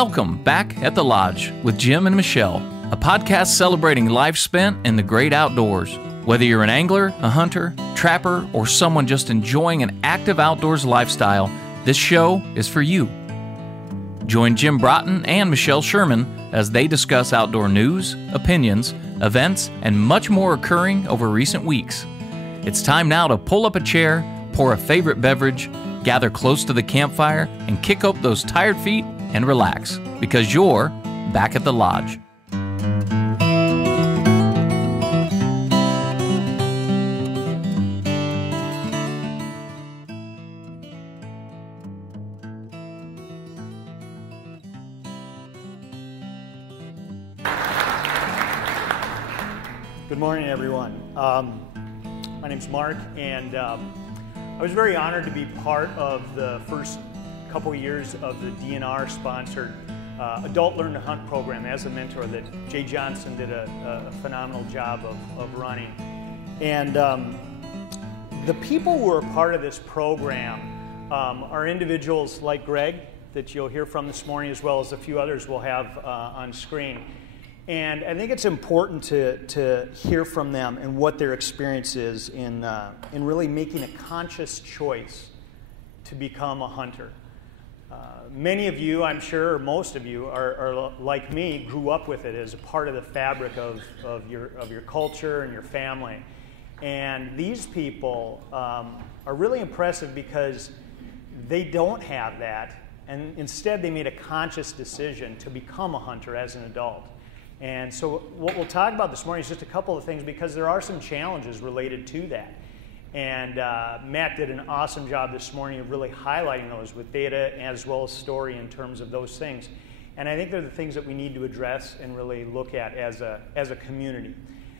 Welcome back at the Lodge with Jim and Michelle, a podcast celebrating life spent in the great outdoors. Whether you're an angler, a hunter, trapper, or someone just enjoying an active outdoors lifestyle, this show is for you. Join Jim Broughton and Michelle Sherman as they discuss outdoor news, opinions, events, and much more occurring over recent weeks. It's time now to pull up a chair, pour a favorite beverage, gather close to the campfire, and kick up those tired feet and relax, because you're back at the Lodge. Good morning, everyone. My name's Mark, and I was very honored to be part of the first couple years of the DNR-sponsored Adult Learn to Hunt program as a mentor that Jay Johnson did a phenomenal job of running. And the people who are part of this program are individuals like Greg that you'll hear from this morning, as well as a few others we'll have on screen. And I think it's important to hear from them and what their experience is in really making a conscious choice to become a hunter. Many of you, I'm sure, or most of you, are like me, grew up with it as a part of the fabric of your culture and your family. And these people are really impressive because they don't have that, and instead they made a conscious decision to become a hunter as an adult. And so what we'll talk about this morning is just a couple of things, because there are some challenges related to that. And Matt did an awesome job this morning of really highlighting those with data as well as story in terms of those things. And I think they're the things that we need to address and really look at as a community.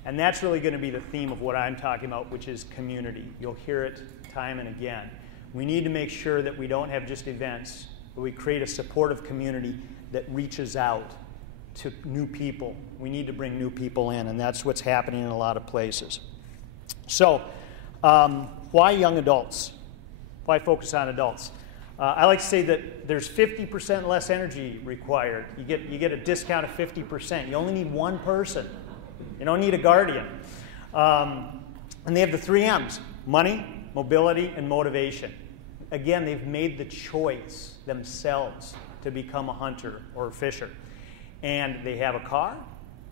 And that's really going to be the theme of what I'm talking about, which is community. You'll hear it time and again. We need to make sure that we don't have just events, but we create a supportive community that reaches out to new people. We need to bring new people in, and that's what's happening in a lot of places. So, why young adults? Why focus on adults? I like to say that there's 50% less energy required. You get a discount of 50%. You only need one person. You don't need a guardian. And they have the 3 M's: money, mobility, and motivation. Again, they've made the choice themselves to become a hunter or a fisher. And they have a car,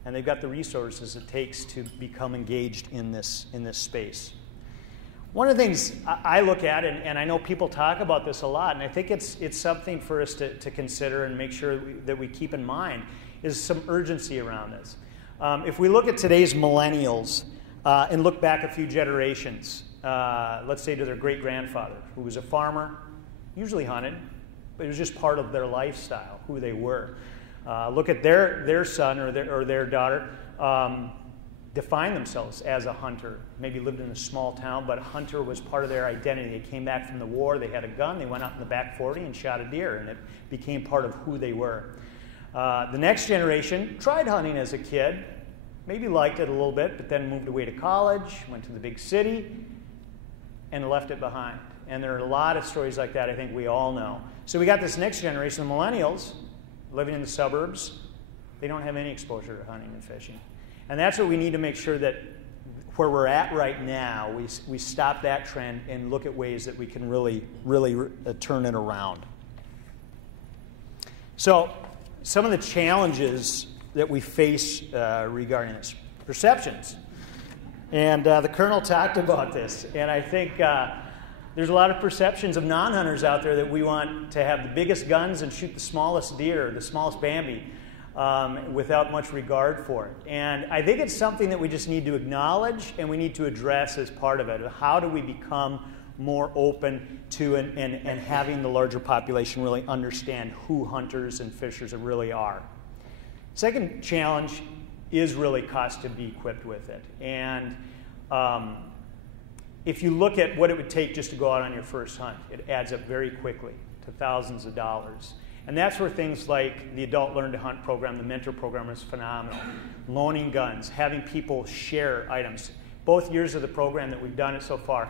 and they've got the resources it takes to become engaged in this space. One of the things I look at, and I know people talk about this a lot, and I think it's something for us to consider and make sure that we keep in mind, is some urgency around this. If we look at today's millennials and look back a few generations, let's say to their great-grandfather, who was a farmer, usually hunted, but it was just part of their lifestyle, who they were. Look at their son or their daughter, define themselves as a hunter. Maybe lived in a small town, but a hunter was part of their identity. They came back from the war, they had a gun, they went out in the back 40 and shot a deer, and it became part of who they were. The next generation tried hunting as a kid, maybe liked it a little bit, but then moved away to college, went to the big city, and left it behind. And there are a lot of stories like that I think we all know. So we got this next generation, the millennials, living in the suburbs. They don't have any exposure to hunting and fishing. And that's what we need to make sure that where we're at right now, we stop that trend and look at ways that we can really turn it around. So some of the challenges that we face regarding this: perceptions. And the Colonel talked about this, and I think there's a lot of perceptions of non-hunters out there that we want to have the biggest guns and shoot the smallest deer, the smallest Bambi, without much regard for it. And I think it's something that we just need to acknowledge and we need to address as part of it. How do we become more open to and having the larger population really understand who hunters and fishers really are? Second challenge is really cost to be equipped with it. And if you look at what it would take just to go out on your first hunt, it adds up very quickly to thousands of dollars. And that's where things like the Adult Learn to Hunt program, the mentor program, is phenomenal. Loaning guns, having people share items. Both years of the program that we've done it so far,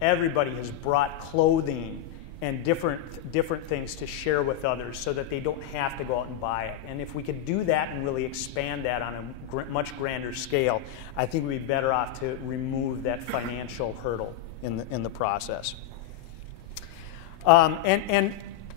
everybody has brought clothing and different things to share with others so that they don't have to go out and buy it. And if we could do that and really expand that on a much grander scale, I think we'd be better off to remove that financial hurdle in the process. And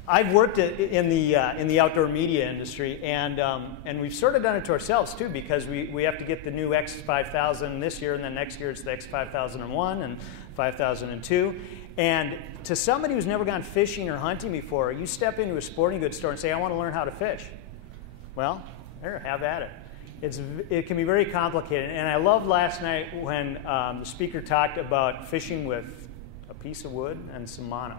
I've worked in the outdoor media industry, and we've sort of done it to ourselves too, because we have to get the new X5000 this year, and then next year it's the X5001 and 5002. And to somebody who's never gone fishing or hunting before, you step into a sporting goods store and say, I want to learn how to fish. Well, there, have at it. It can be very complicated. And I loved last night when the speaker talked about fishing with a piece of wood and some mana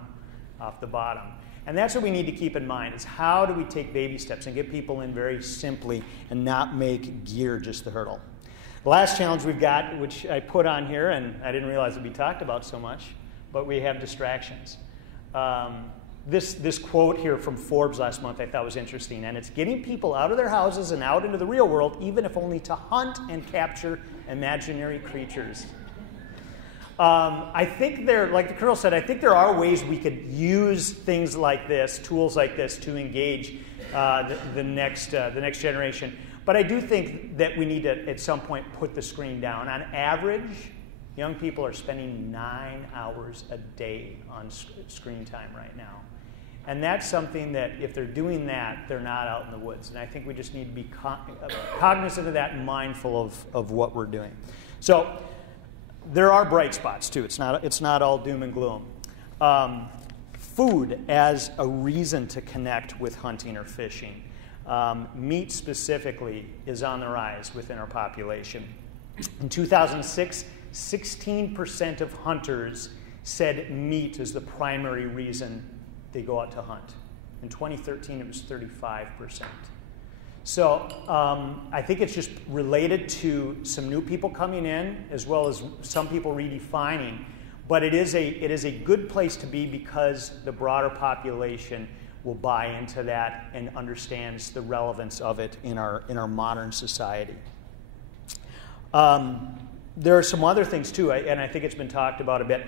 off the bottom. And that's what we need to keep in mind, is how do we take baby steps and get people in very simply and not make gear just the hurdle. The last challenge we've got, which I put on here, and I didn't realize it would be talked about so much, but we have distractions. This quote here from Forbes last month I thought was interesting, and it's getting people out of their houses and out into the real world, even if only to hunt and capture imaginary creatures. I think like the Colonel said, I think there are ways we could use things like this, tools like this, to engage the next generation. But I do think that we need to, at some point, put the screen down. On average, young people are spending 9 hours a day on screen time right now. And that's something that, if they're doing that, they're not out in the woods. And I think we just need to be cognizant of that and mindful of what we're doing. So there are bright spots, too. It's not all doom and gloom. Food as a reason to connect with hunting or fishing. Meat specifically is on the rise within our population. In 2006, 16% of hunters said meat is the primary reason they go out to hunt. In 2013, it was 35%. So I think it's just related to some new people coming in, as well as some people redefining. But it is a good place to be, because the broader population will buy into that and understands the relevance of it in our modern society. There are some other things too, and I think it's been talked about a bit,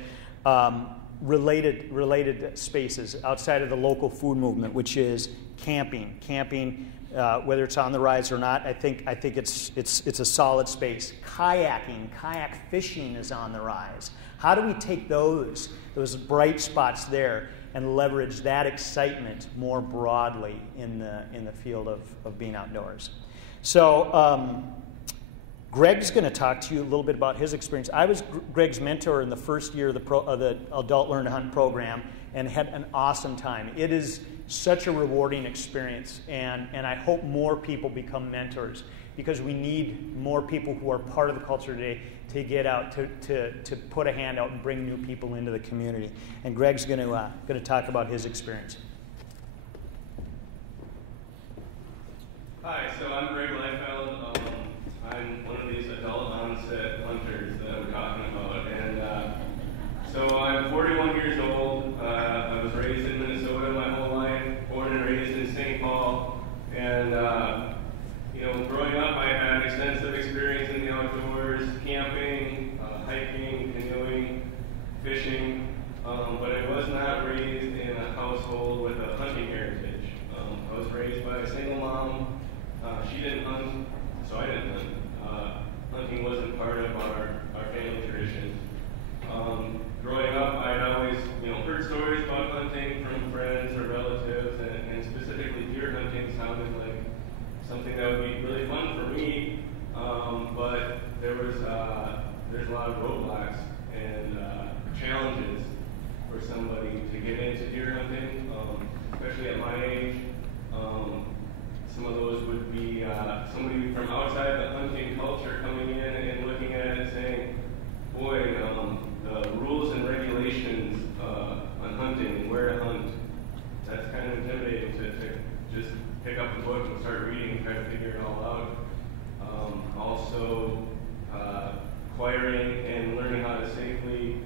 related spaces outside of the local food movement, which is camping. Camping, whether it's on the rise or not, I think it's a solid space. Kayaking, kayak fishing is on the rise. How do we take those bright spots there and leverage that excitement more broadly in the field of being outdoors? So Greg's going to talk to you a little bit about his experience. I was Greg's mentor in the first year of the Adult Learn to Hunt program, and had an awesome time. It is such a rewarding experience, and I hope more people become mentors, because we need more people who are part of the culture today to get out, to put a hand out and bring new people into the community. And Greg's going to talk about his experience. Hi, so I'm Greg Liefeld. I'm one of these adult-onset hunters that we're talking about. And so I'm 41 years old. I was raised in Minnesota my whole life, born and raised in St. Paul. And growing up, I had extensive experience in the outdoors, camping, hiking, canoeing, fishing. But I was not raised in a household with a hunting heritage. I was raised by a single mom. She didn't hunt, so I didn't hunt. Hunting wasn't part of our family tradition. Growing up, I'd always heard stories about hunting from friends or relatives, and specifically deer hunting sounded like something that would be really fun for me. But there's a lot of roadblocks and challenges for somebody to get into deer hunting, especially at my age. Some of those would be somebody from outside the hunting culture coming in and looking at it and saying, boy, the rules and regulations on hunting and where to hunt, that's kind of intimidating to just pick up the book and start reading and try to figure it all out. Also, acquiring and learning how to safely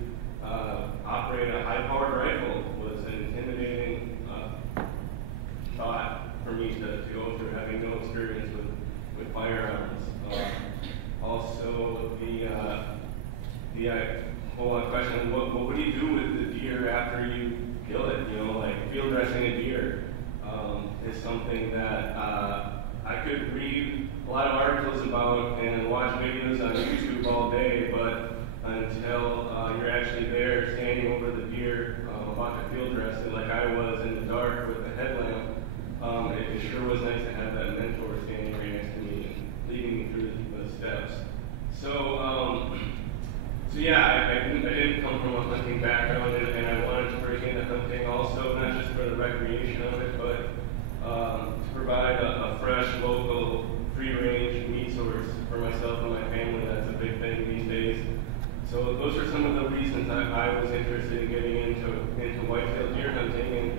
reasons I was interested in getting into white-tailed deer hunting.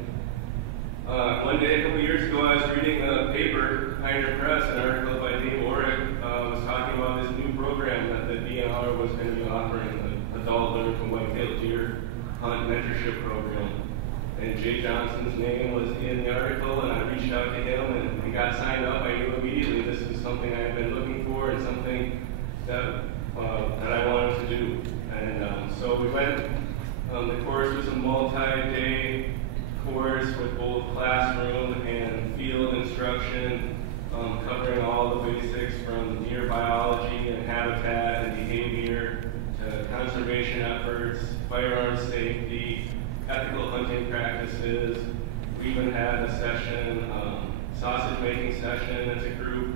And one day, a couple years ago, I was reading the paper, Pioneer Press, an article by Dave Orrick, was talking about this new program that the DNR was going to be offering, the Adult Learn to White-tailed Deer Hunt Mentorship Program. And Jay Johnson's name was in the article, and I reached out to him and got signed up. I knew immediately this was something I had been looking for and something that I wanted to do. And so we went. The course was a multi-day course with both classroom and field instruction, covering all the basics from deer biology and habitat and behavior to conservation efforts, firearms safety, ethical hunting practices. We even had a session, sausage making session as a group,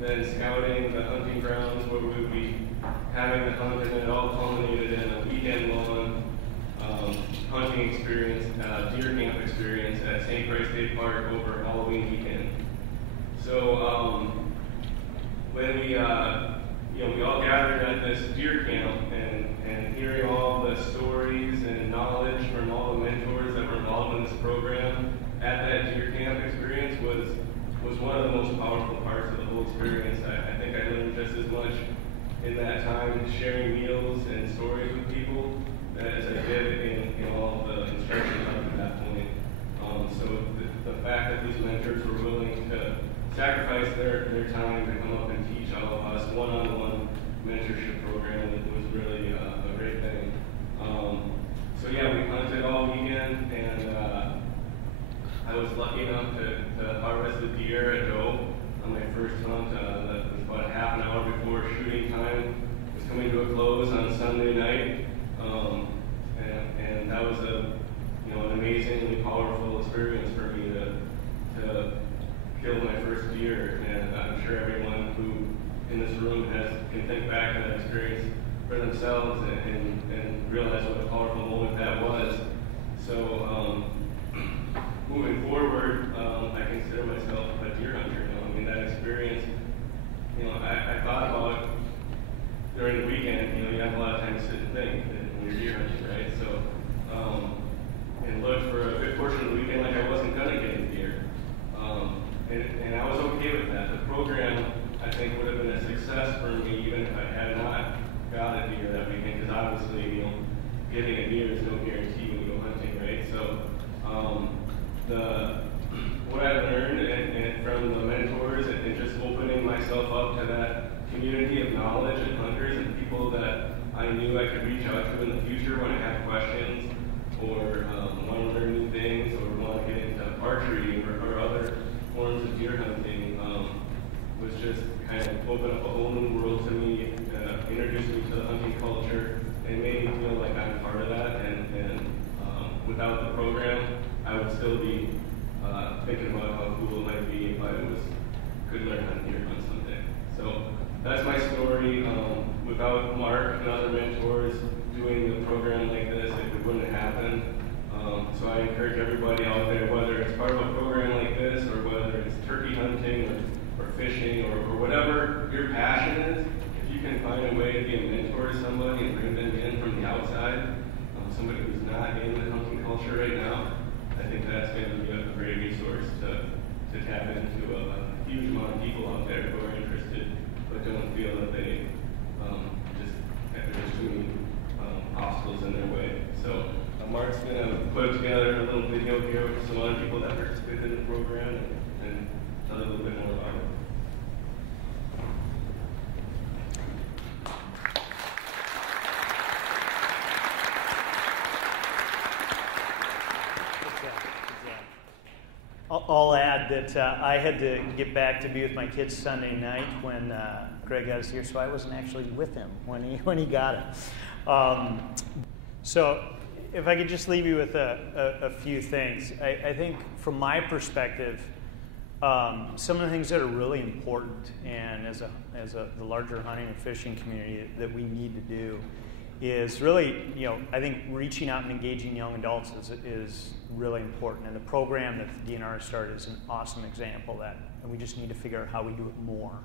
then scouting the hunting grounds where we would be having the hunt, and it all culminated in a weekend-long hunting experience, deer camp experience at St. Croix State Park over Halloween weekend. So when we all gathered at this deer camp and hearing all the stories and knowledge from all the mentors that were involved in this program at that deer camp experience was one of the most powerful parts of the whole experience. I think I learned just as much in that time sharing meals and stories with people as I did in all the instruction up to that point. So the fact that these mentors were willing to sacrifice their time to come up and teach all of us one-on-one mentorship program was really a great thing. So yeah, we hunted all weekend, and I was lucky enough to harvest a deer at doe on my first hunt. That was about half an hour before shooting time was coming to a close on Sunday night. And that was an amazingly powerful experience for me to kill my first deer. And I'm sure everyone who in this room can think back on that experience for themselves and realize what a powerful moment that was. So moving forward, I consider myself a deer hunter. I mean, that experience, I thought about during the weekend. You have a lot of time to sit and think when you're deer hunting, right? So, and looked for a good portion of the weekend like I wasn't going to get a deer. And I was okay with that. The program, I think, would have been a success for me even if I had not got a deer that weekend, because obviously, getting a deer is no guarantee when you go hunting, right? So, what I've learned and from the mentors and just opening myself up to that community of knowledge and hunters and people that I knew I could reach out to in the future when I had questions or want to learn new things or want to get into archery or other forms of deer hunting was just kind of open up a whole new world to me, introduced me to the hunting culture, and made me feel like I'm part of that. And without the program, I would still be thinking about how cool it might be if I could learn how to deer hunt someday. So that's my story. Without Mark and other mentors doing the program like this, it wouldn't have happened. So I encourage everybody out there, whether it's part of a program like this or whether it's turkey hunting or fishing or whatever your passion is, if you can find a way to be a mentor to somebody and bring them in from the outside, somebody who's not in the hunting culture right now, I think that's going to be a great resource to tap into a huge amount of people out there who are interested but don't feel that they there's too many obstacles in their way. So Mark's going to put together a little video here with some other people that participated in the program and tell you a little bit more about it. I'll add that I had to get back to be with my kids Sunday night when Greg got us here, so I wasn't actually with him when he got it. So if I could just leave you with a few things. I think from my perspective, some of the things that are really important and as the larger hunting and fishing community that we need to do is really, I think reaching out and engaging young adults is really important. And the program that the DNR started is an awesome example of that. And we just need to figure out how we do it more.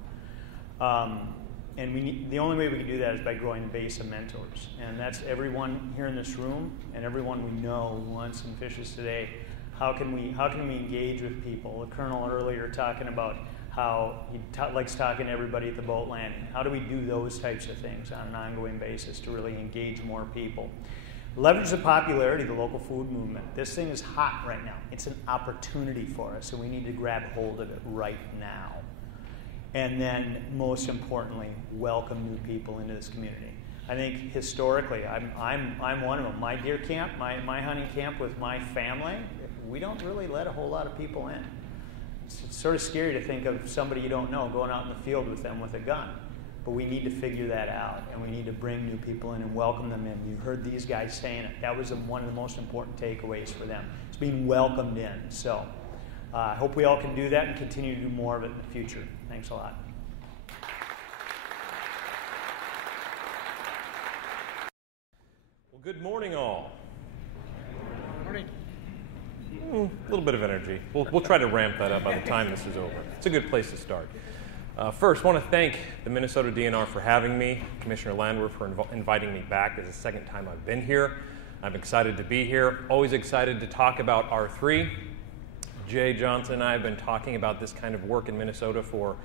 And the only way we can do that is by growing a base of mentors. And that's everyone here in this room and everyone we know who hunts and fishes today. How can we engage with people? The Colonel earlier talking about how he likes talking to everybody at the boat landing. How do we do those types of things on an ongoing basis to really engage more people? Leverage the popularity of the local food movement. This thing is hot right now. It's an opportunity for us, and we need to grab hold of it right now. And then, most importantly, welcome new people into this community. I think historically, I'm one of them. My deer camp, my hunting camp with my family, we don't really let a whole lot of people in. It's sort of scary to think of somebody you don't know going out in the field with them with a gun. But we need to figure that out, and we need to bring new people in and welcome them in. You heard these guys saying it. That was one of the most important takeaways for them. It's being welcomed in. So I hope we all can do that and continue to do more of it in the future. Thanks a lot. Well, good morning, all. Good morning. A little bit of energy. We'll try to ramp that up by the time this is over. It's a good place to start. First, I want to thank the Minnesota DNR for having me, Commissioner Landwehr for inviting me back. This is the second time I've been here. I'm excited to be here. Always excited to talk about R3. Jay Johnson and I have been talking about this kind of work in Minnesota for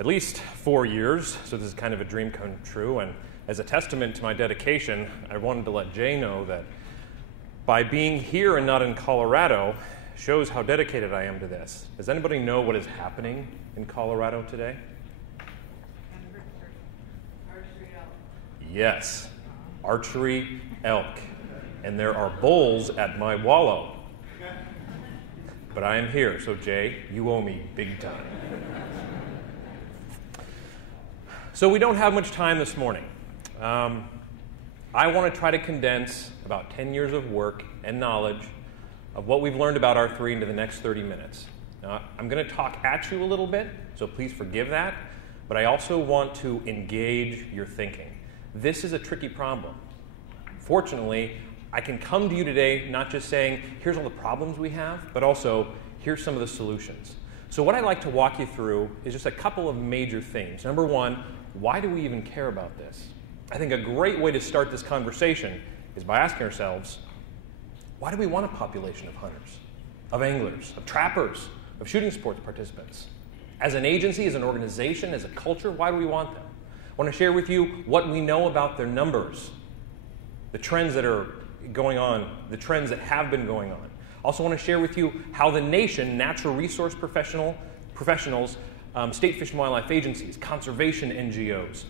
at least 4 years, so this is kind of a dream come true. And as a testament to my dedication, I wanted to let Jay know that by being here and not in Colorado shows how dedicated I am to this. Does anybody know what is happening in Colorado today? Archery elk. Yes, archery elk. And there are bulls at my wallow. But I am here, so Jay, you owe me big time. So we don't have much time this morning. I want to try to condense about 10 years of work and knowledge of what we've learned about R3 into the next 30 minutes. Now, I'm going to talk at you a little bit, so please forgive that, but I also want to engage your thinking. This is a tricky problem. Fortunately, I can come to you today not just saying, here's all the problems we have, but also, here's some of the solutions. So what I'd like to walk you through is just a couple of major themes. Number one, why do we even care about this? I think a great way to start this conversation is by asking ourselves, why do we want a population of hunters, of anglers, of trappers, of shooting sports participants? As an agency, as an organization, as a culture, why do we want them? I want to share with you what we know about their numbers, the trends that are going on, the trends that have been going on. Also want to share with you how the nation, natural resource professionals, state fish and wildlife agencies, conservation NGOs,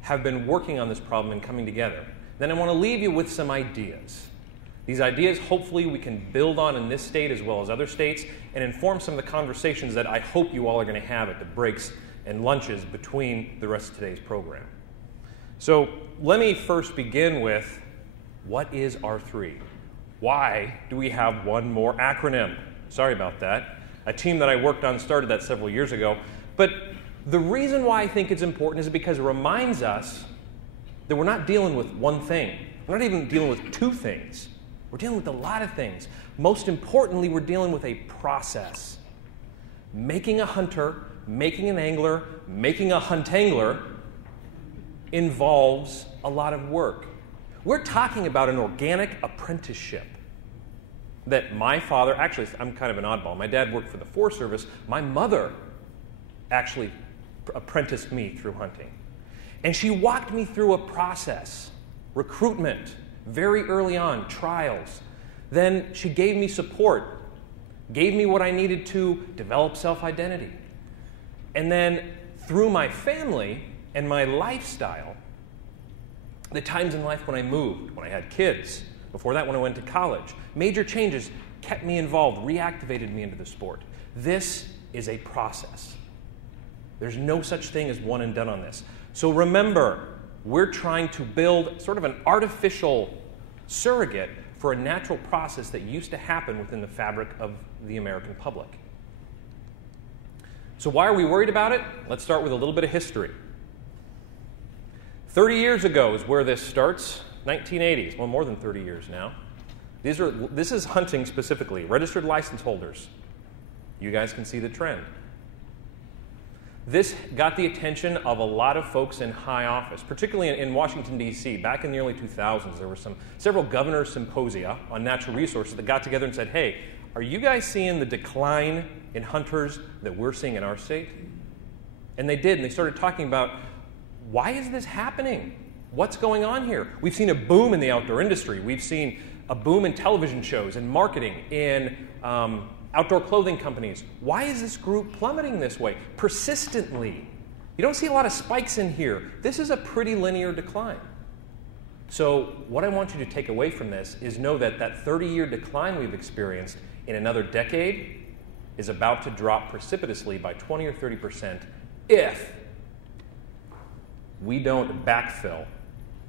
have been working on this problem and coming together. Then I want to leave you with some ideas. These ideas, hopefully, we can build on in this state as well as other states and inform some of the conversations that I hope you all are going to have at the breaks and lunches between the rest of today's program. So let me first begin with, what is R3? Why do we have one more acronym? Sorry about that. A team that I worked on started that several years ago. But the reason why I think it's important is because it reminds us that we're not dealing with one thing. We're not even dealing with two things. We're dealing with a lot of things. Most importantly, we're dealing with a process. Making a hunter, making an angler, making a huntangler involves a lot of work. We're talking about an organic apprenticeship that my father, actually, I'm kind of an oddball. My dad worked for the Forest Service. My mother actually apprenticed me through hunting. And she walked me through a process, recruitment, very early on, trials. Then she gave me support, gave me what I needed to develop self-identity. And then through my family and my lifestyle, the times in life when I moved, when I had kids, before that when I went to college, major changes kept me involved, reactivated me into the sport. This is a process. There's no such thing as one and done on this. So remember, we're trying to build sort of an artificial surrogate for a natural process that used to happen within the fabric of the American public. So why are we worried about it? Let's start with a little bit of history. 30 years ago is where this starts, 1980s, well, more than 30 years now. This is hunting specifically, registered license holders. You guys can see the trend. This got the attention of a lot of folks in high office, particularly in Washington, D.C. Back in the early 2000s, there were several governors' symposia on natural resources that got together and said, hey, are you guys seeing the decline in hunters that we're seeing in our state? And they did, and they started talking about, why is this happening? What's going on here? We've seen a boom in the outdoor industry. We've seen a boom in television shows, in marketing, in outdoor clothing companies. Why is this group plummeting this way, persistently? You don't see a lot of spikes in here. This is a pretty linear decline. So what I want you to take away from this is know that that 30-year decline we've experienced in another decade is about to drop precipitously by 20 or 30% if we don't backfill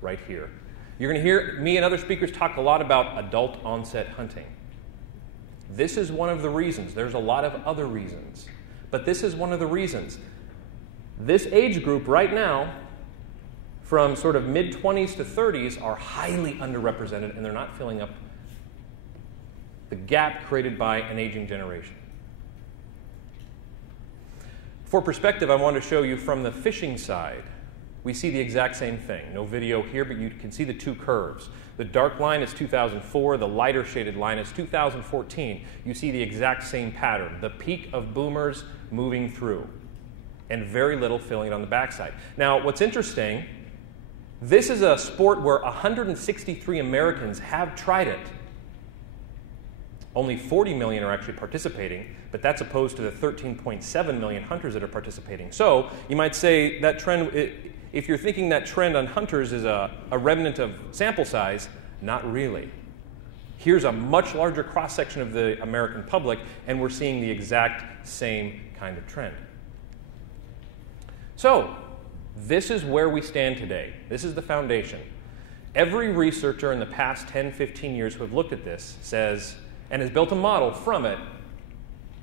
right here. You're going to hear me and other speakers talk a lot about adult-onset hunting. This is one of the reasons. There's a lot of other reasons, but this is one of the reasons. This age group right now, from sort of mid-20s to 30s, are highly underrepresented, and they're not filling up the gap created by an aging generation. For perspective, I want to show you from the fishing side. We see the exact same thing. No video here, but you can see the two curves. The dark line is 2004. The lighter shaded line is 2014. You see the exact same pattern. The peak of boomers moving through and very little filling it on the backside. Now, what's interesting, this is a sport where 163 Americans have tried it. Only 40 million are actually participating, but that's opposed to the 13.7 million hunters that are participating. So you might say that trend, if you're thinking that trend on hunters is a remnant of sample size, not really. Here's a much larger cross-section of the American public, and we're seeing the exact same kind of trend. So this is where we stand today. This is the foundation. Every researcher in the past 10, 15 years who have looked at this says, and has built a model from it,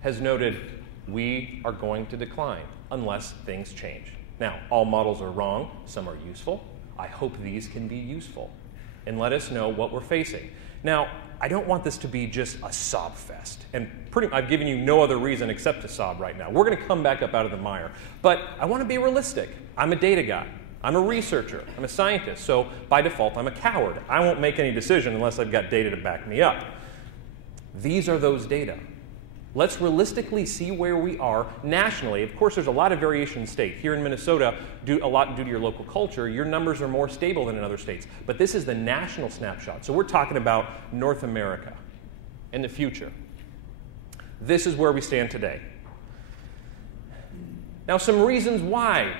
has noted we are going to decline unless things change. Now, all models are wrong. Some are useful. I hope these can be useful and let us know what we're facing. Now, I don't want this to be just a sob fest. And I've given you no other reason except to sob right now. We're going to come back up out of the mire. But I want to be realistic. I'm a data guy. I'm a researcher. I'm a scientist. So by default, I'm a coward. I won't make any decision unless I've got data to back me up. These are those data. Let's realistically see where we are nationally. Of course, there's a lot of variation in state. Here in Minnesota, a lot due to your local culture, your numbers are more stable than in other states. But this is the national snapshot. So we're talking about North America in the future. This is where we stand today. Now, some reasons why.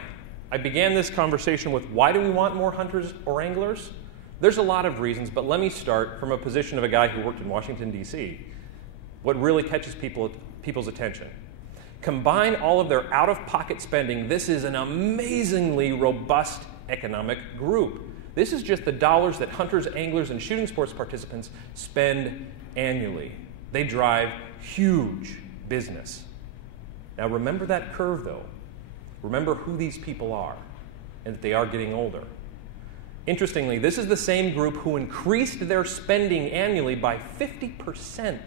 I began this conversation with why do we want more hunters or anglers? There's a lot of reasons, but let me start from a position of a guy who worked in Washington, D.C. What really catches people's attention. Combine all of their out-of-pocket spending, this is an amazingly robust economic group. This is just the dollars that hunters, anglers, and shooting sports participants spend annually. They drive huge business. Now remember that curve, though. Remember who these people are and that they are getting older. Interestingly, this is the same group who increased their spending annually by 50%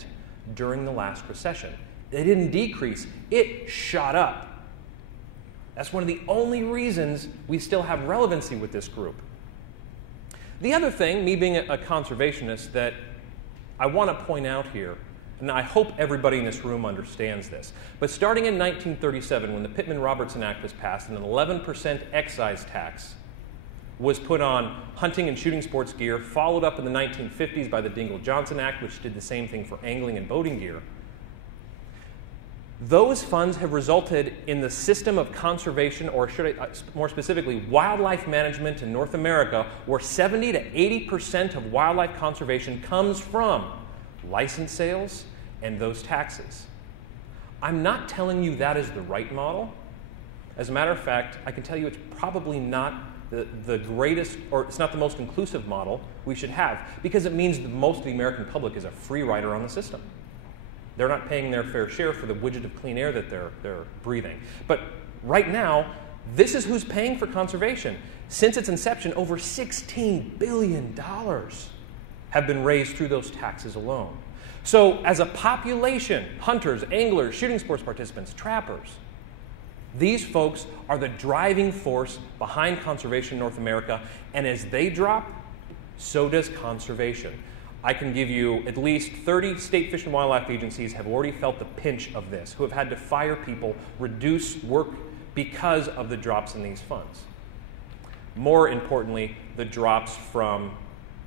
during the last recession. They didn't decrease, it shot up. That's one of the only reasons we still have relevancy with this group. The other thing, me being a conservationist, that I want to point out here, and I hope everybody in this room understands this, but starting in 1937, when the Pittman-Robertson Act was passed, and an 11% excise tax was put on hunting and shooting sports gear, followed up in the 1950s by the Dingell-Johnson Act, which did the same thing for angling and boating gear. Those funds have resulted in the system of conservation, or should I, more specifically, wildlife management in North America, where 70 to 80% of wildlife conservation comes from license sales and those taxes. I'm not telling you that is the right model. As a matter of fact, I can tell you it's probably not the greatest, or it's not the most inclusive model we should have, because it means that most of the American public is a free rider on the system. They're not paying their fair share for the widget of clean air that they're breathing. But right now, this is who's paying for conservation. Since its inception, over $16 billion have been raised through those taxes alone. So as a population, hunters, anglers, shooting sports participants, trappers, These folks are the driving force behind conservation in North America, and as they drop, so does conservation. I can give you at least 30 state fish and wildlife agencies have already felt the pinch of this, who have had to fire people, reduce work because of the drops in these funds. More importantly, the drops from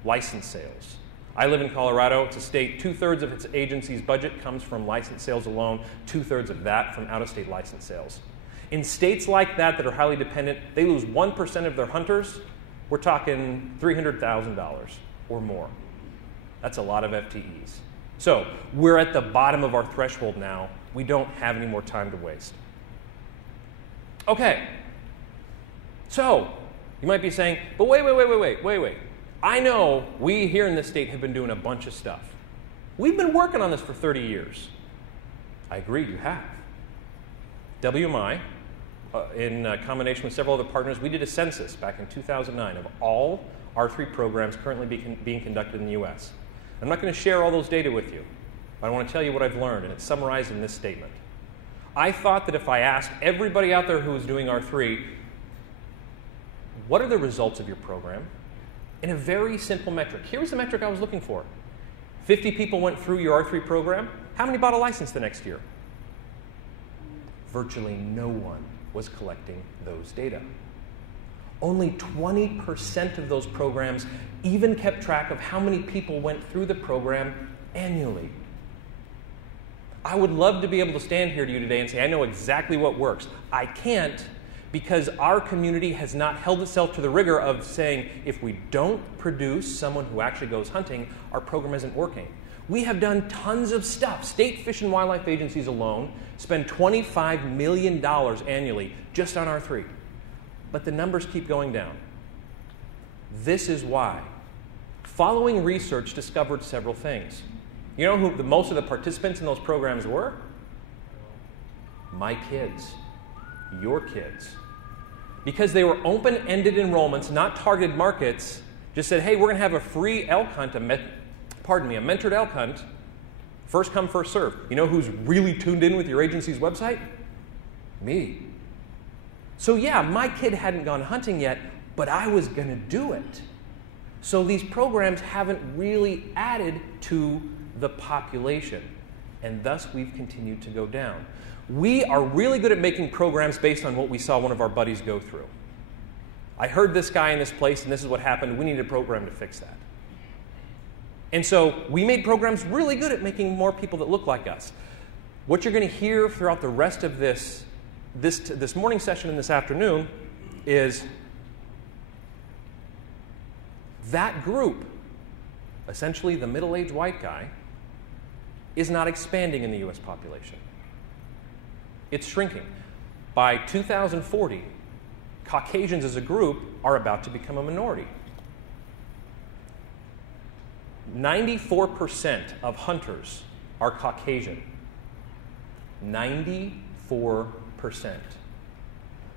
license sales. I live in Colorado. It's a state, 2/3 of its agency's budget comes from license sales alone, 2/3 of that from out-of-state license sales. In states like that are highly dependent, they lose 1% of their hunters. We're talking $300,000 or more. That's a lot of FTEs. So we're at the bottom of our threshold now. We don't have any more time to waste. Okay. So you might be saying, but wait. I know we here in this state have been doing a bunch of stuff. We've been working on this for 30 years. I agree, you have. WMI, in combination with several other partners, we did a census back in 2009 of all R3 programs currently being conducted in the U.S. I'm not going to share all those data with you, but I want to tell you what I've learned, and it's summarized in this statement. I thought that if I asked everybody out there who is doing R3, what are the results of your program? In a very simple metric. Here was the metric I was looking for. 50 people went through your R3 program. How many bought a license the next year? Virtually no one was collecting those data. Only 20% of those programs even kept track of how many people went through the program annually. I would love to be able to stand here to you today and say, I know exactly what works. I can't, because our community has not held itself to the rigor of saying, if we don't produce someone who actually goes hunting, our program isn't working. We have done tons of stuff. State fish and wildlife agencies alone spend $25 million annually just on R3. But the numbers keep going down. This is why. Following research discovered several things. You know who most of the participants in those programs were? My kids. Your kids. Because they were open-ended enrollments, not targeted markets, just said, hey, we're going to have a free elk hunt, a mentored elk hunt, first come, first serve. You know who's really tuned in with your agency's website? Me. So yeah, my kid hadn't gone hunting yet, but I was going to do it. So these programs haven't really added to the population, and thus we've continued to go down. We are really good at making programs based on what we saw one of our buddies go through. I heard this guy in this place, and this is what happened. We need a program to fix that. And so we made programs really good at making more people that look like us. What you're going to hear throughout the rest of this morning session and this afternoon is that group, essentially the middle-aged white guy, is not expanding in the U.S. population. It's shrinking. By 2040, Caucasians as a group are about to become a minority. 94% of hunters are Caucasian. 94%.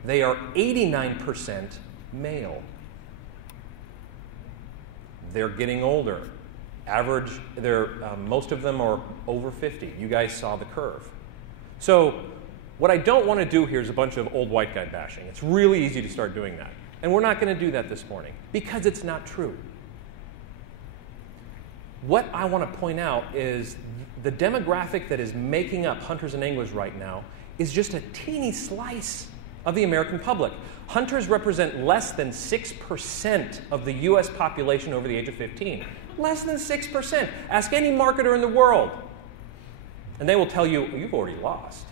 They are 89% male. They're getting older. Average, most of them are over 50. You guys saw the curve. So what I don't want to do here is a bunch of old white guy bashing. It's really easy to start doing that. And we're not going to do that this morning because it's not true. What I want to point out is the demographic that is making up hunters and anglers right now is just a teeny slice of the American public. Hunters represent less than 6% of the U.S. population over the age of 15. Less than 6%. Ask any marketer in the world. And they will tell you, well, you've already lost.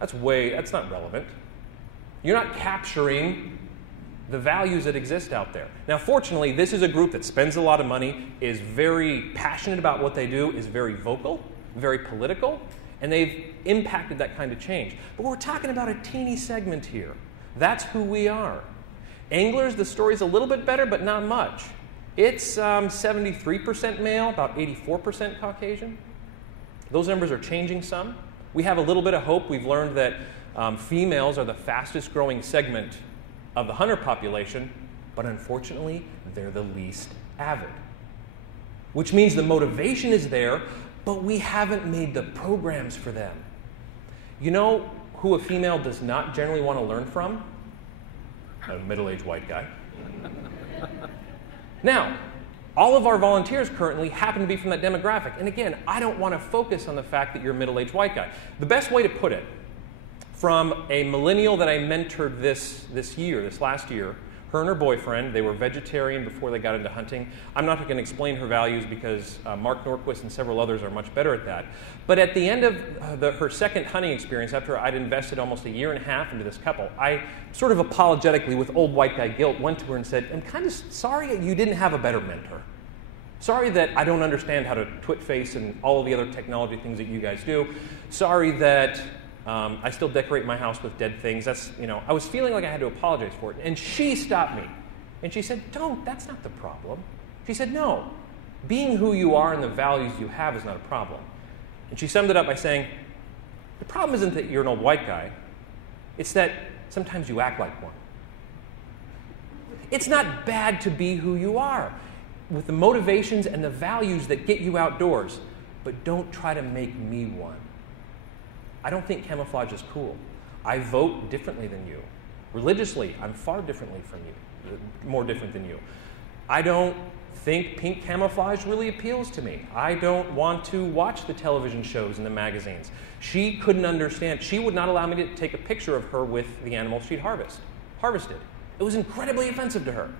That's not relevant. You're not capturing the values that exist out there. Now, fortunately, this is a group that spends a lot of money, is very passionate about what they do, is very vocal, very political, and they've impacted that kind of change. But we're talking about a teeny segment here. That's who we are. Anglers, the story's a little bit better, but not much. It's 73% male, about 84% Caucasian. Those numbers are changing some. We have a little bit of hope. We've learned that females are the fastest growing segment of the hunter population, but unfortunately, they're the least avid. Which means the motivation is there, but we haven't made the programs for them. You know who a female does not generally want to learn from? A middle-aged white guy. Now, all of our volunteers currently happen to be from that demographic. And again, I don't want to focus on the fact that you're a middle-aged white guy. The best way to put it, from a millennial that I mentored this last year, her and her boyfriend, they were vegetarian before they got into hunting. I'm not going to explain her values because Mark Norquist and several others are much better at that. But at the end of her second hunting experience, after I'd invested almost a year and a half into this couple, I sort of apologetically, with old white guy guilt, went to her and said, I'm kind of sorry you didn't have a better mentor. Sorry that I don't understand how to twit face and all of the other technology things that you guys do. Sorry that I still decorate my house with dead things. I was feeling like I had to apologize for it. And she stopped me. And she said, that's not the problem. She said, no, being who you are and the values you have is not a problem. And she summed it up by saying, the problem isn't that you're an old white guy. It's that sometimes you act like one. It's not bad to be who you are, with the motivations and the values that get you outdoors. But don't try to make me one. I don't think camouflage is cool. I vote differently than you. Religiously, I'm far differently from you, more different than you. I don't think pink camouflage really appeals to me. I don't want to watch the television shows and the magazines. She couldn't understand. She would not allow me to take a picture of her with the animals she'd harvested. It was incredibly offensive to her.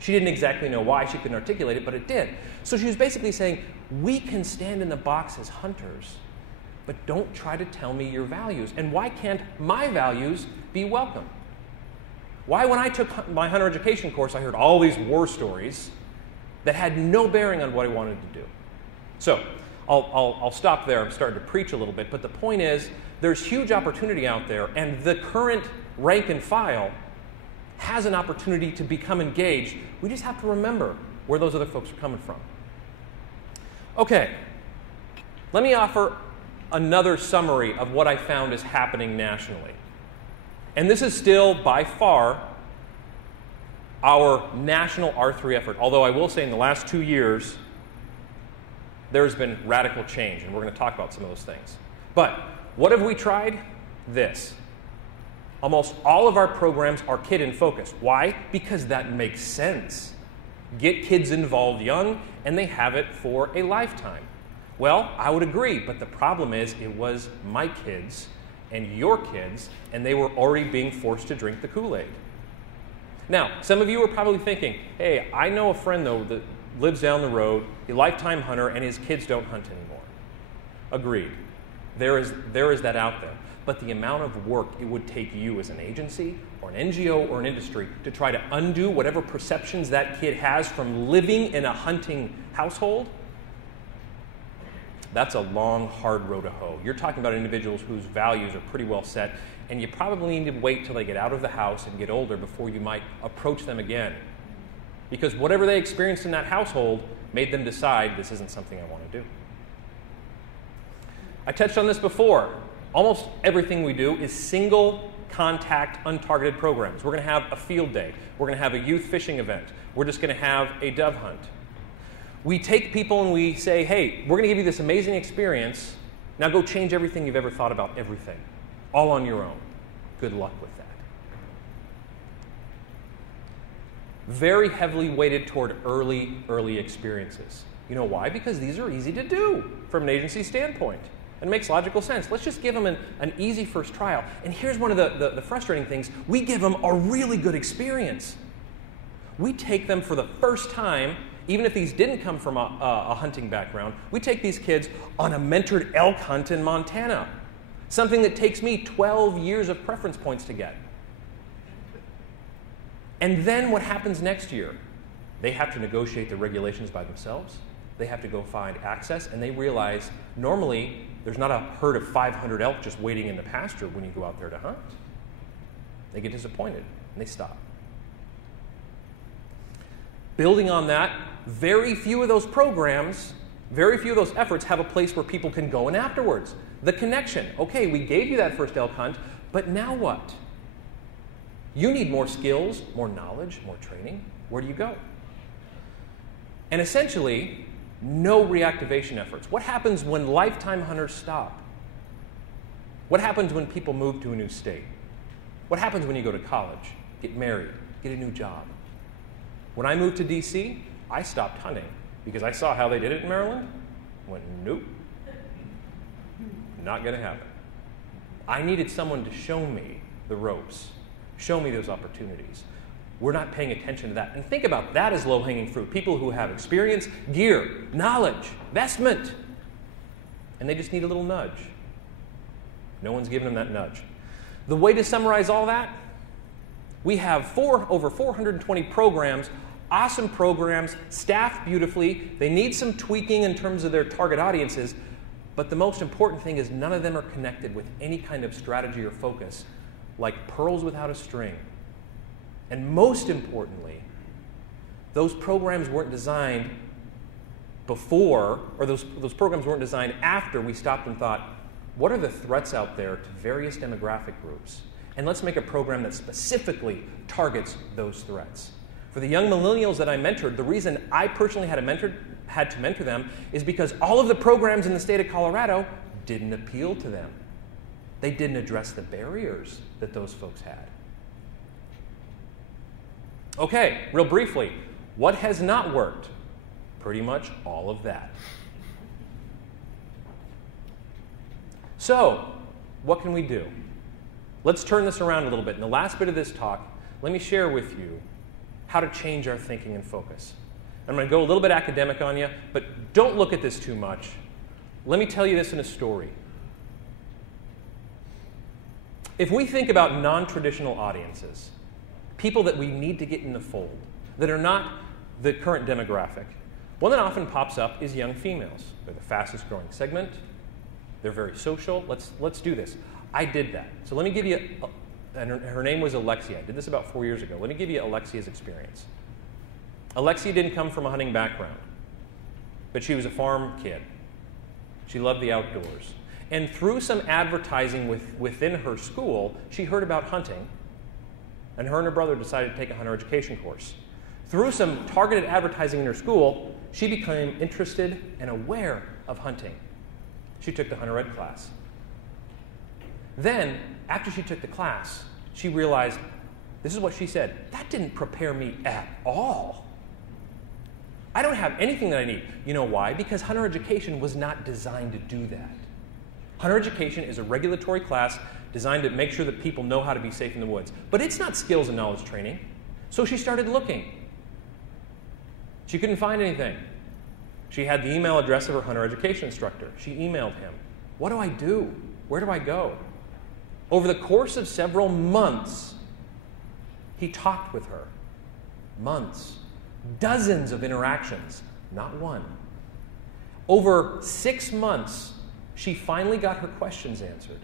She didn't exactly know why. She couldn't articulate it, but it did. So she was basically saying, we can stand in the box as hunters, but don't try to tell me your values. And why can't my values be welcome? Why, when I took my hunter education course, I heard all these war stories that had no bearing on what I wanted to do? So I'll stop there. I'm starting to preach a little bit, but the point is, there's huge opportunity out there, and the current rank and file has an opportunity to become engaged. We just have to remember where those other folks are coming from. Okay, let me offer another summary of what I found is happening nationally. And this is still, by far, our national R3 effort. Although I will say in the last 2 years, there's been radical change, and we're going to talk about some of those things. But what have we tried? This. Almost all of our programs are kid in focus. Why? Because that makes sense. Get kids involved young, and they have it for a lifetime. Well, I would agree, but the problem is it was my kids and your kids, and they were already being forced to drink the Kool-Aid. Now, some of you are probably thinking, hey, I know a friend, though, that lives down the road, a lifetime hunter, and his kids don't hunt anymore. Agreed. There is that out there. But the amount of work it would take you as an agency or an NGO or an industry to try to undo whatever perceptions that kid has from living in a hunting household, that's a long, hard road to hoe. You're talking about individuals whose values are pretty well set, and you probably need to wait till they get out of the house and get older before you might approach them again. Because whatever they experienced in that household made them decide this isn't something I want to do. I touched on this before. Almost everything we do is single contact, untargeted programs. We're going to have a field day. We're going to have a youth fishing event. We're just going to have a dove hunt. We take people and we say, hey, we're going to give you this amazing experience. Now go change everything you've ever thought about everything. All on your own. Good luck with that. Very heavily weighted toward early experiences. You know why? Because these are easy to do from an agency standpoint. It makes logical sense. Let's just give them an easy first trial. And here's one of the frustrating things. We give them a really good experience. We take them for the first time, even if these didn't come from a hunting background, we take these kids on a mentored elk hunt in Montana. Something that takes me 12 years of preference points to get. And then what happens next year? They have to negotiate the regulations by themselves. They have to go find access, and they realize normally there's not a herd of 500 elk just waiting in the pasture when you go out there to hunt. They get disappointed, and they stop. Building on that, very few of those programs, very few of those efforts have a place where people can go in afterwards. The connection. Okay, we gave you that first elk hunt, but now what? You need more skills, more knowledge, more training. Where do you go? And essentially, no reactivation efforts. What happens when lifetime hunters stop? What happens when people move to a new state? What happens when you go to college, get married, get a new job? When I moved to DC, I stopped hunting because I saw how they did it in Maryland. Went, nope, not going to happen. I needed someone to show me the ropes, show me those opportunities. We're not paying attention to that. And think about that as low-hanging fruit. People who have experience, gear, knowledge, investment, and they just need a little nudge. No one's giving them that nudge. The way to summarize all that, we have over 420 programs, awesome programs, staffed beautifully. They need some tweaking in terms of their target audiences, but the most important thing is none of them are connected with any kind of strategy or focus, like pearls without a string. And most importantly, those programs weren't designed before, or those programs weren't designed after we stopped and thought, what are the threats out there to various demographic groups? And let's make a program that specifically targets those threats. For the young millennials that I mentored, the reason I personally had to mentor them is because all of the programs in the state of Colorado didn't appeal to them. They didn't address the barriers that those folks had. Okay, real briefly, what has not worked? Pretty much all of that. So, what can we do? Let's turn this around a little bit. In the last bit of this talk, let me share with you how to change our thinking and focus. I'm going to go a little bit academic on you, but don't look at this too much. Let me tell you this in a story. If we think about non-traditional audiences, people that we need to get in the fold, that are not the current demographic, one that often pops up is young females. They're the fastest growing segment. They're very social. Let's do this. I did that. So let me give you, and her name was Alexia. I did this about 4 years ago. Let me give you Alexia's experience. Alexia didn't come from a hunting background, but she was a farm kid. She loved the outdoors. And through some advertising within her school, she heard about hunting, and her brother decided to take a hunter education course. Through some targeted advertising in her school, she became interested and aware of hunting. She took the hunter ed class. Then, after she took the class, she realized, this is what she said, that didn't prepare me at all. I don't have anything that I need. You know why? Because hunter education was not designed to do that. Hunter education is a regulatory class designed to make sure that people know how to be safe in the woods. But it's not skills and knowledge training. So she started looking. She couldn't find anything. She had the email address of her hunter education instructor. She emailed him. What do I do? Where do I go? Over the course of several months, he talked with her. Months. Dozens of interactions, not one. Over 6 months, she finally got her questions answered.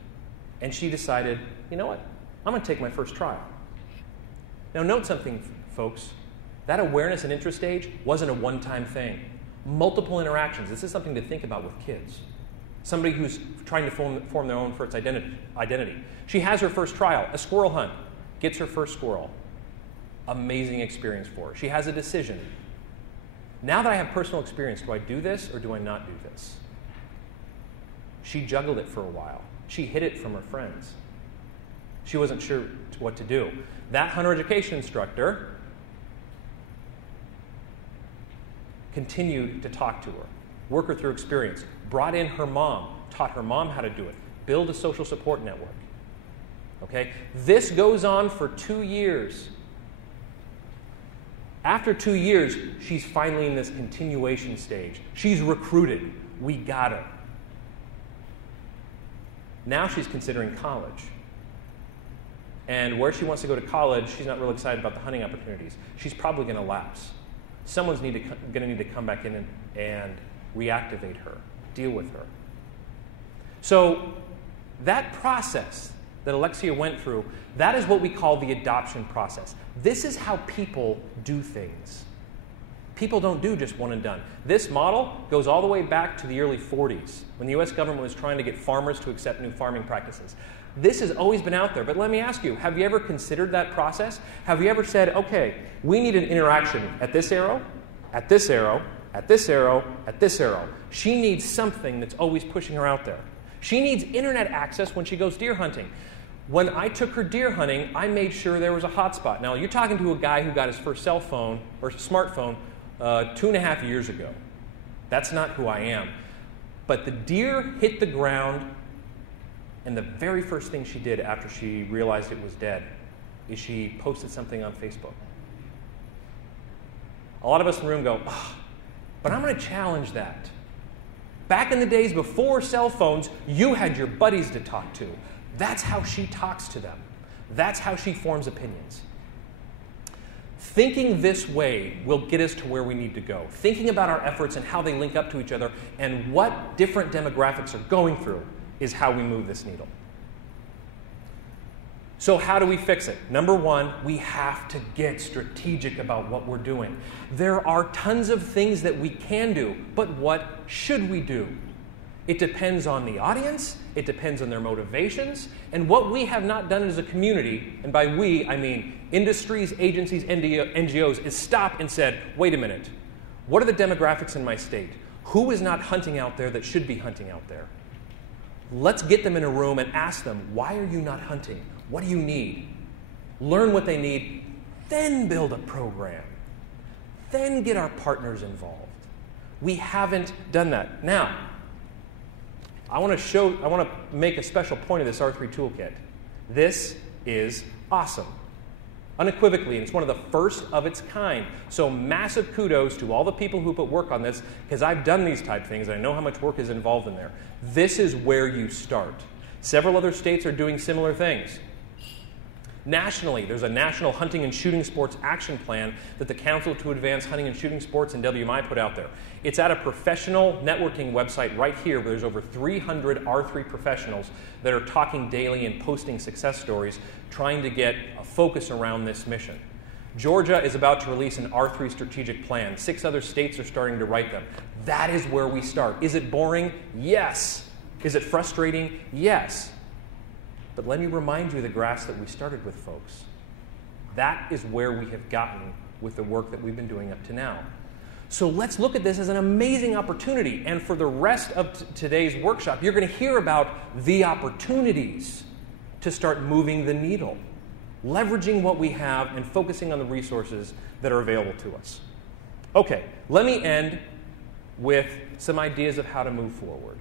And she decided, you know what? I'm going to take my first trial. Now note something, folks. That awareness and interest stage wasn't a one-time thing. Multiple interactions. This is something to think about with kids. Somebody who's trying to form their own first identity. She has her first trial, a squirrel hunt, gets her first squirrel. Amazing experience for her. She has a decision. Now that I have personal experience, do I do this or do I not do this? She juggled it for a while. She hid it from her friends. She wasn't sure what to do. That hunter education instructor continued to talk to her, work her through experience, brought in her mom, taught her mom how to do it, build a social support network. Okay? This goes on for 2 years. After 2 years, she's finally in this continuation stage. She's recruited. We got her. Now she's considering college. And where she wants to go to college, she's not real excited about the hunting opportunities. She's probably going to lapse. Someone's going to need to come back in and reactivate her, deal with her. So that process that Alexia went through, that is what we call the adoption process. This is how people do things. People don't do just one and done. This model goes all the way back to the early 40s, when the U.S. government was trying to get farmers to accept new farming practices. This has always been out there, but let me ask you, have you ever considered that process? Have you ever said, okay, we need an interaction at this arrow, at this arrow, at this arrow, at this arrow. She needs something that's always pushing her out there. She needs internet access when she goes deer hunting. When I took her deer hunting, I made sure there was a hotspot. Now, you're talking to a guy who got his first cell phone or smartphone 2.5 years ago. That's not who I am. But the deer hit the ground, and the very first thing she did after she realized it was dead is she posted something on Facebook. A lot of us in the room go, oh, but I'm going to challenge that. Back in the days before cell phones, you had your buddies to talk to. That's how she talks to them. That's how she forms opinions. Thinking this way will get us to where we need to go. Thinking about our efforts and how they link up to each other and what different demographics are going through is how we move this needle. So how do we fix it? Number one, we have to get strategic about what we're doing. There are tons of things that we can do, but what should we do? It depends on the audience, it depends on their motivations, and what we have not done as a community, and by we, I mean industries, agencies, NGOs, is stopped and said, wait a minute, what are the demographics in my state? Who is not hunting out there that should be hunting out there? Let's get them in a room and ask them, why are you not hunting? What do you need? Learn what they need, then build a program. Then get our partners involved. We haven't done that. Now, I want to make a special point of this R3 toolkit. This is awesome. Unequivocally, and it's one of the first of its kind. So massive kudos to all the people who put work on this, because I've done these type things, and I know how much work is involved in there. This is where you start. Several other states are doing similar things. Nationally, there's a National Hunting and Shooting Sports Action Plan that the Council to Advance Hunting and Shooting Sports and WMI put out there. It's at a professional networking website right here where there's over 300 R3 professionals that are talking daily and posting success stories, trying to get a focus around this mission. Georgia is about to release an R3 strategic plan. 6 other states are starting to write them. That is where we start. Is it boring? Yes. Is it frustrating? Yes. But let me remind you the grass that we started with, folks. That is where we have gotten with the work that we've been doing up to now. So let's look at this as an amazing opportunity. And for the rest of today's workshop, you're going to hear about the opportunities to start moving the needle, leveraging what we have and focusing on the resources that are available to us. Okay, let me end with some ideas of how to move forward.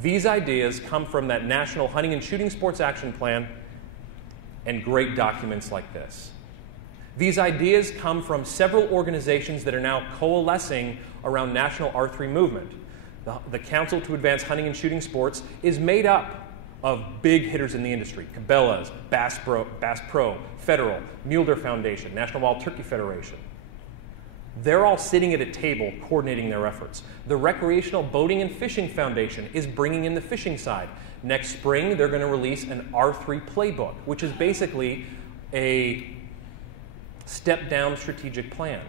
These ideas come from that National Hunting and Shooting Sports Action Plan and great documents like this. These ideas come from several organizations that are now coalescing around National R3 Movement. The Council to Advance Hunting and Shooting Sports is made up of big hitters in the industry: Cabela's, Bass Pro, Federal, Mule Deer Foundation, National Wild Turkey Federation. They're all sitting at a table coordinating their efforts. The Recreational Boating and Fishing Foundation is bringing in the fishing side. Next spring, they're going to release an R3 playbook, which is basically a step-down strategic plan.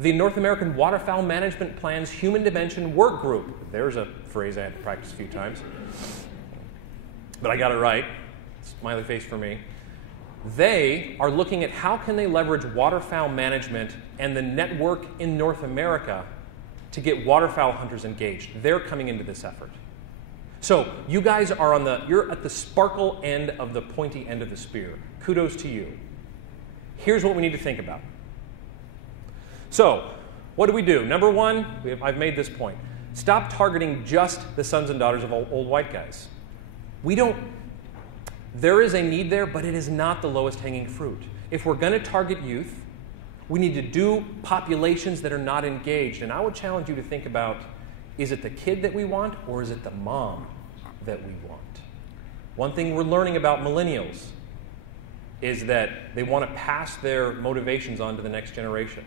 The North American Waterfowl Management Plan's Human Dimension Work Group, there's a phrase I had to practice a few times, but I got it right. Smiley face for me. They are looking at how can they leverage waterfowl management and the network in North America to get waterfowl hunters engaged. They're coming into this effort. So you guys are you're at the sparkle end of the pointy end of the spear. Kudos to you. Here's what we need to think about. So what do we do? Number one, I've made this point. Stop targeting just the sons and daughters of old white guys. There is a need there, but it is not the lowest hanging fruit. If we're going to target youth, we need to do populations that are not engaged. And I would challenge you to think about, is it the kid that we want, or is it the mom that we want? One thing we're learning about millennials is that they want to pass their motivations on to the next generation.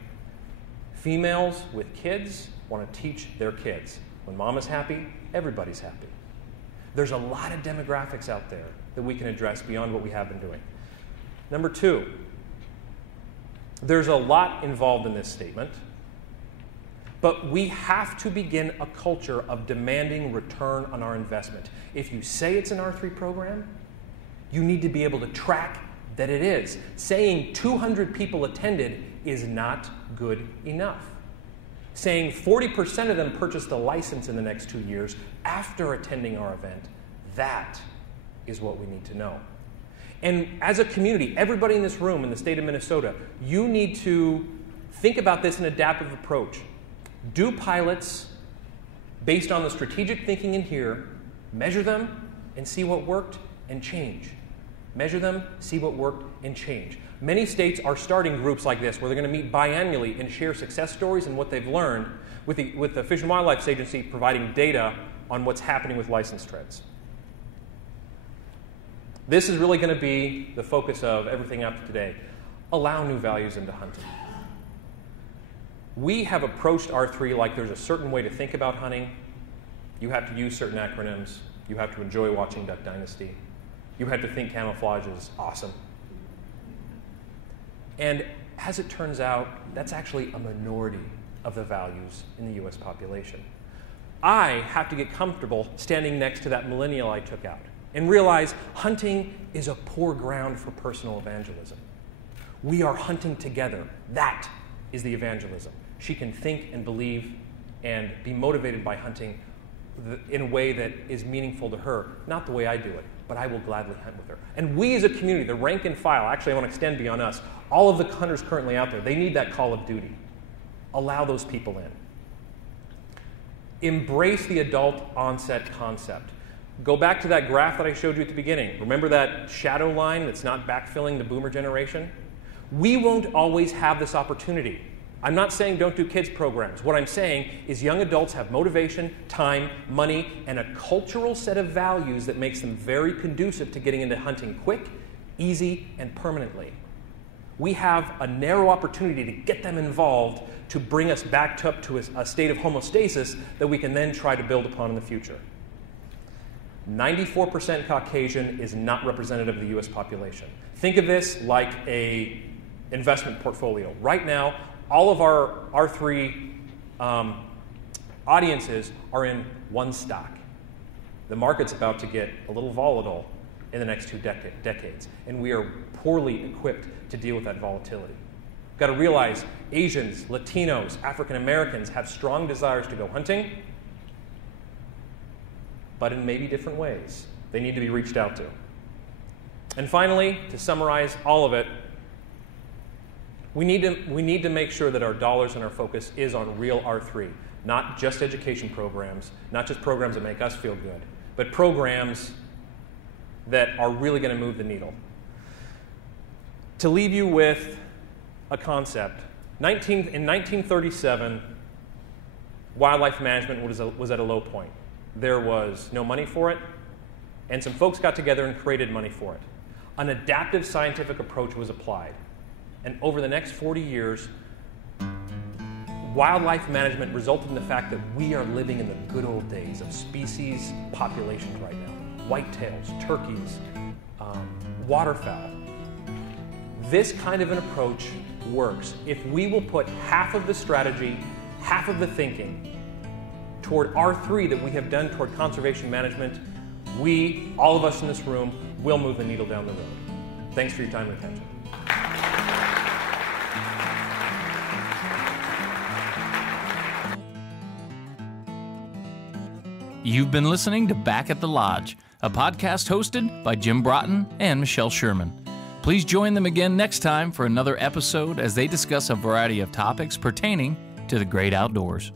Females with kids want to teach their kids. When mom is happy, everybody's happy. There's a lot of demographics out there that we can address beyond what we have been doing. Number two, there's a lot involved in this statement, but we have to begin a culture of demanding return on our investment. If you say it's an R3 program, you need to be able to track that it is. Saying 200 people attended is not good enough. saying 40% of them purchased a license in the next 2 years after attending our event. That is what we need to know. And as a community, everybody in this room in the state of Minnesota, you need to think about this in an adaptive approach. Do pilots based on the strategic thinking in here, measure them and see what worked and change. Measure them, see what worked, and change. Many states are starting groups like this where they're going to meet biannually and share success stories and what they've learned, with the Fish and Wildlife Agency providing data on what's happening with license treads. This is really going to be the focus of everything after today. Allow new values into hunting. We have approached R3 like there's a certain way to think about hunting. You have to use certain acronyms. You have to enjoy watching Duck Dynasty. You have to think camouflage is awesome. And as it turns out, that's actually a minority of the values in the US population. I have to get comfortable standing next to that millennial I took out and realize hunting is a poor ground for personal evangelism. We are hunting together. That is the evangelism. She can think and believe and be motivated by hunting in a way that is meaningful to her, not the way I do it, but I will gladly hunt with her. And we as a community, the rank and file, actually I want to extend beyond us, all of the hunters currently out there, they need that call of duty. Allow those people in. Embrace the adult-onset concept. Go back to that graph that I showed you at the beginning. Remember that shadow line that's not backfilling the boomer generation? We won't always have this opportunity. I'm not saying don't do kids programs. What I'm saying is young adults have motivation, time, money, and a cultural set of values that makes them very conducive to getting into hunting quick, easy, and permanently. We have a narrow opportunity to get them involved to bring us back up to a state of homeostasis that we can then try to build upon in the future. 94% Caucasian is not representative of the US population. Think of this like an investment portfolio. Right now, all of our R3 audiences are in one stock. The market's about to get a little volatile in the next 2 decades, and we are poorly equipped to deal with that volatility. We've got to realize Asians, Latinos, African Americans have strong desires to go hunting, but in maybe different ways. They need to be reached out to. And finally, to summarize all of it, we need to make sure that our dollars and our focus is on real R3, not just education programs, not just programs that make us feel good, but programs that are really going to move the needle. To leave you with a concept, in 1937, wildlife management was at a low point. There was no money for it, and some folks got together and created money for it. An adaptive scientific approach was applied. And over the next 40 years, wildlife management resulted in the fact that we are living in the good old days of species populations right now. Whitetails, turkeys, waterfowl. This kind of an approach works if we will put half of the strategy, half of the thinking toward R3 that we have done toward conservation management. We, all of us in this room, will move the needle down the road. Thanks for your time and attention. You've been listening to Back at the Lodge, a podcast hosted by Jim Broughton and Michelle Sherman. Please join them again next time for another episode as they discuss a variety of topics pertaining to the great outdoors.